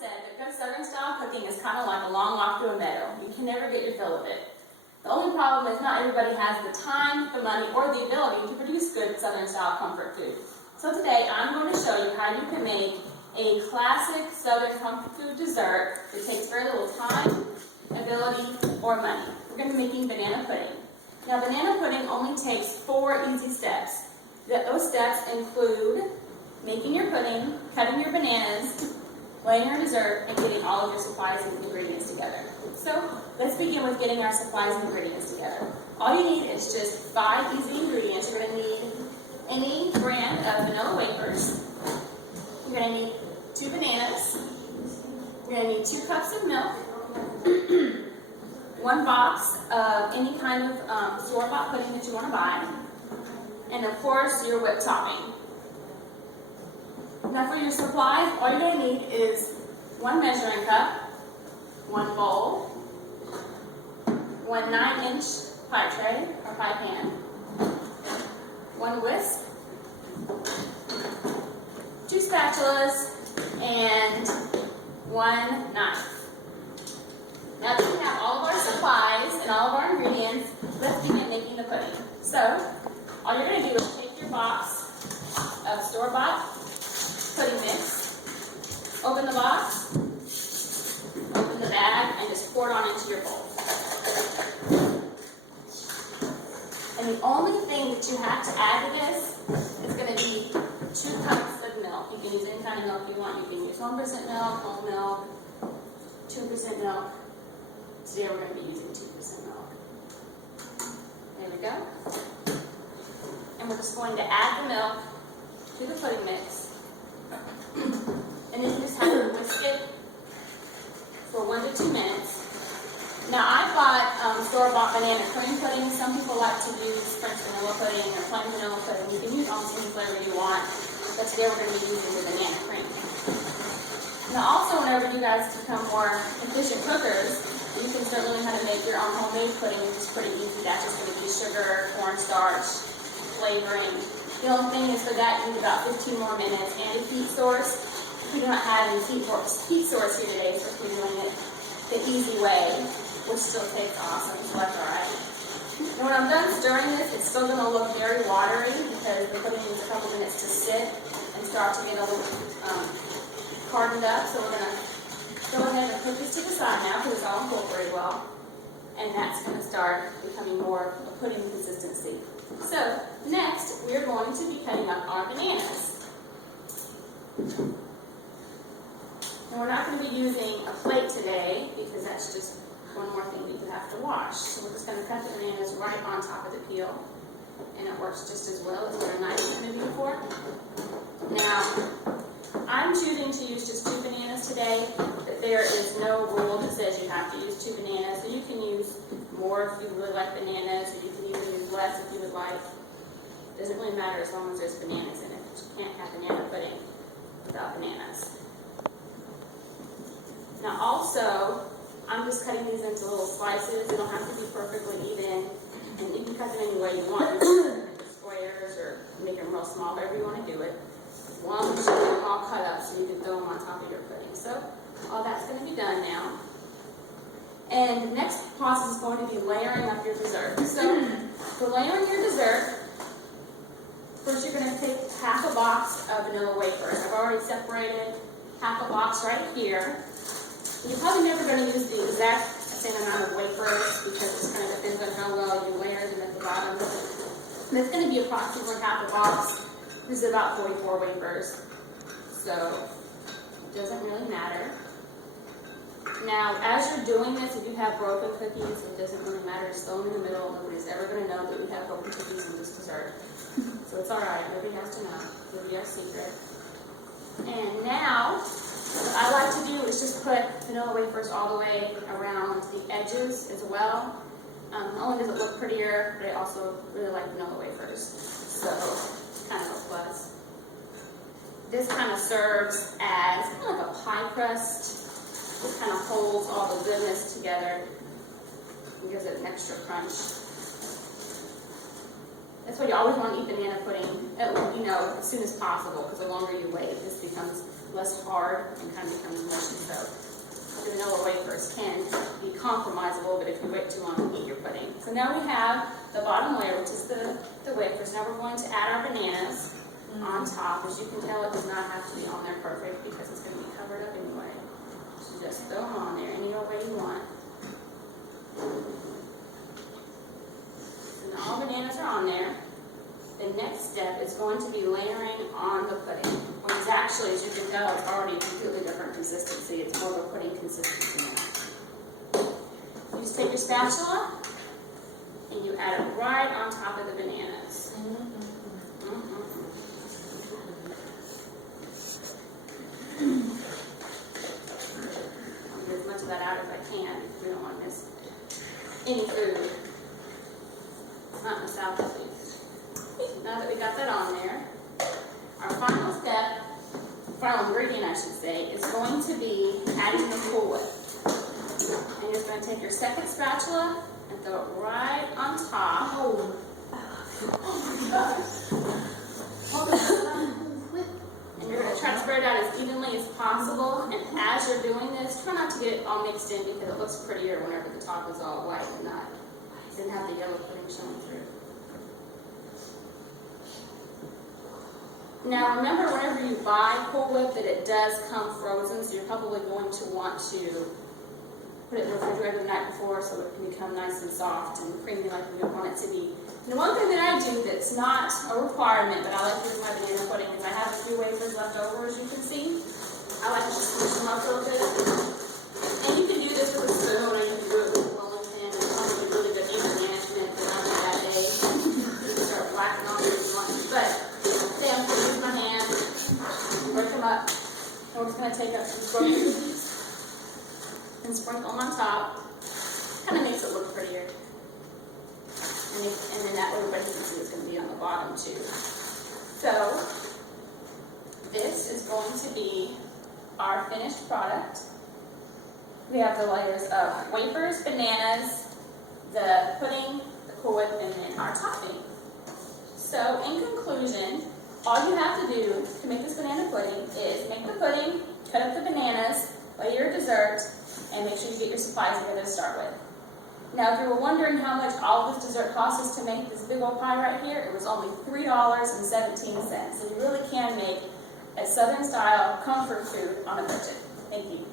said that good Southern style cooking is kind of like a long walk through a meadow. You can never get your fill of it. The only problem is not everybody has the time, the money, or the ability to produce good Southern style comfort food. So today I'm going to show you how you can make a classic Southern comfort food dessert that takes very little time, ability, or money. We're going to be making banana pudding. Now banana pudding only takes 4 easy steps. Those steps include making your pudding, cutting your bananas, laying your dessert, and getting all of your supplies and ingredients together. So let's begin with getting our supplies and ingredients together. All you need is just 5 easy ingredients. You're going to need any brand of vanilla wafers. You're going to need 2 bananas. You're going to need 2 cups of milk, 1 box of any kind of store-bought pudding that you want to buy, and of course your whipped topping. Now for your supplies, all you're going to need is 1 measuring cup, 1 bowl, 1 9-inch pie tray or pie pan, 1 whisk, 2 spatulas, and 1 knife. Now that we have all of our supplies and all of our ingredients, let's begin making the pudding. So, all you're going to do is take your box of store-bought pudding mix, open the box, open the bag, and just pour it on into your bowl. And the only thing that you have to add to this is going to be 2 cups of milk. You can use any kind of milk you want. You can use 1% milk, whole milk, 2% milk. Today we're going to be using 2% milk. There we go. And we're just going to add the milk to the pudding mix. And then you just have to whisk it for 1 to 2 minutes. Now I bought store-bought banana cream pudding. Some people like to use French vanilla pudding or plain vanilla pudding. You can use almost any flavor you want, but today we're going to be using the banana cream. Now also, whenever you guys become more efficient cookers, you can start learning how to make your own homemade pudding, which is pretty easy. That's just going to be sugar, cornstarch, flavoring. The only thing is for that you need about 15 more minutes and a heat source. We do not have any heat source here today, so we're doing it the easy way, which still tastes awesome, so that's alright. And when I'm done stirring this, it's still going to look very watery because the pudding needs a couple minutes to sit and start to get a little hardened up. So we're going to go ahead and put this to the side now because it's all incorporated well. And that's going to start becoming more of a pudding consistency. So next, we are going to be cutting up our bananas. And we're not going to be using a plate today because that's just one more thing that you have to wash. So we're just going to cut the bananas right on top of the peel. And it works just as well as what a knife is going to be for. Now, I'm choosing to use just 2 bananas today, but there is no rule that says you have to use 2 bananas. So you can use more if you really like bananas, or you can even use less if you would like. It doesn't really matter as long as there's bananas in it. But you can't have banana pudding without bananas. Now also, I'm just cutting these into little slices. They don't have to be perfectly even. And you can cut them any way you want. You can make squares or make them real small, however you want to do it. As long as you get them all cut up so you can throw them on top of your pudding. So all that's going to be done now. And the next process is going to be layering up your dessert. So for layering your dessert, first you're going to take half a box of vanilla wafers. I've already separated half a box right here. You're probably never going to use the exact same amount of wafers because it kind of depends on how well you layer them at the bottom. And it's going to be approximately half a box. This is about 44 wafers, so it doesn't really matter. Now, as you're doing this, if you have broken cookies, it doesn't really matter. Just throw them in the middle. Nobody's ever going to know that we have broken cookies in this dessert. So it's all right. Nobody has to know. It'll be our secret. And now, what I like to do is just put vanilla wafers all the way around the edges as well. Not only does it look prettier, but I also really like vanilla wafers. So, it's kind of a plus. This kind of serves as kind of like a pie crust. It kind of holds all the goodness together and gives it an extra crunch. That's why you always want to eat banana pudding, as soon as possible, because the longer you wait, this becomes less hard and kind of becomes mushy. So the vanilla wafers can be compromisable, but if you wait too long, you eat your pudding. So now we have the bottom layer, which is the wafers. Now we're going to add our bananas on top. As you can tell, it does not have to be on there perfect because it's going to be covered up anyway. So just throw them on there any old way you want. So now all bananas are on there. The next step is going to be layering on the pudding, which is actually, as you can tell, it's already a completely different consistency. It's more of a pudding consistency now. You just take your spatula and you add it right on top of the bananas. I'll get as much of that out as I can because we don't want to miss any food. Not in the South, at least. Now that we got that on there, our final step, final ingredient I should say, is going to be adding the Cool Whip. And you're just going to take your second spatula and throw it right on top. Oh my gosh. And you're going to try to spread it out as evenly as possible. And as you're doing this, try not to get it all mixed in because it looks prettier whenever the top is all white and not didn't have the yellow pudding showing through. Now remember, whenever you buy Cool Whip, that it does come frozen, so you're probably going to want to put it in the refrigerator the night before so it can become nice and soft and creamy like we want it to be. And the one thing that I do that's not a requirement, but I like to do with my banana pudding, is I have a few wafers left over, as you can see. I like to just squish them up a little bit. And you can do this with a spoon, or you can do it with a rolling pin. It's probably really good anger management for not that day. You can start blacking off if you want to. But say I'm going to use my hand, work them up, and we're just going to take up some groceries and sprinkle them on top. Kind of makes it look prettier. And then that way everybody can see it's going to be on the bottom too. So this is going to be our finished product. We have the layers of wafers, bananas, the pudding, the Cool Whip, and then our topping. So in conclusion, all you have to do to make this banana pudding is make the pudding, cut up the bananas, lay your dessert, and make sure you get your supplies together to start with. Now, if you were wondering how much all this dessert cost us to make this big old pie right here, it was only $3.17. So you really can make a Southern style comfort food on a budget. Thank you.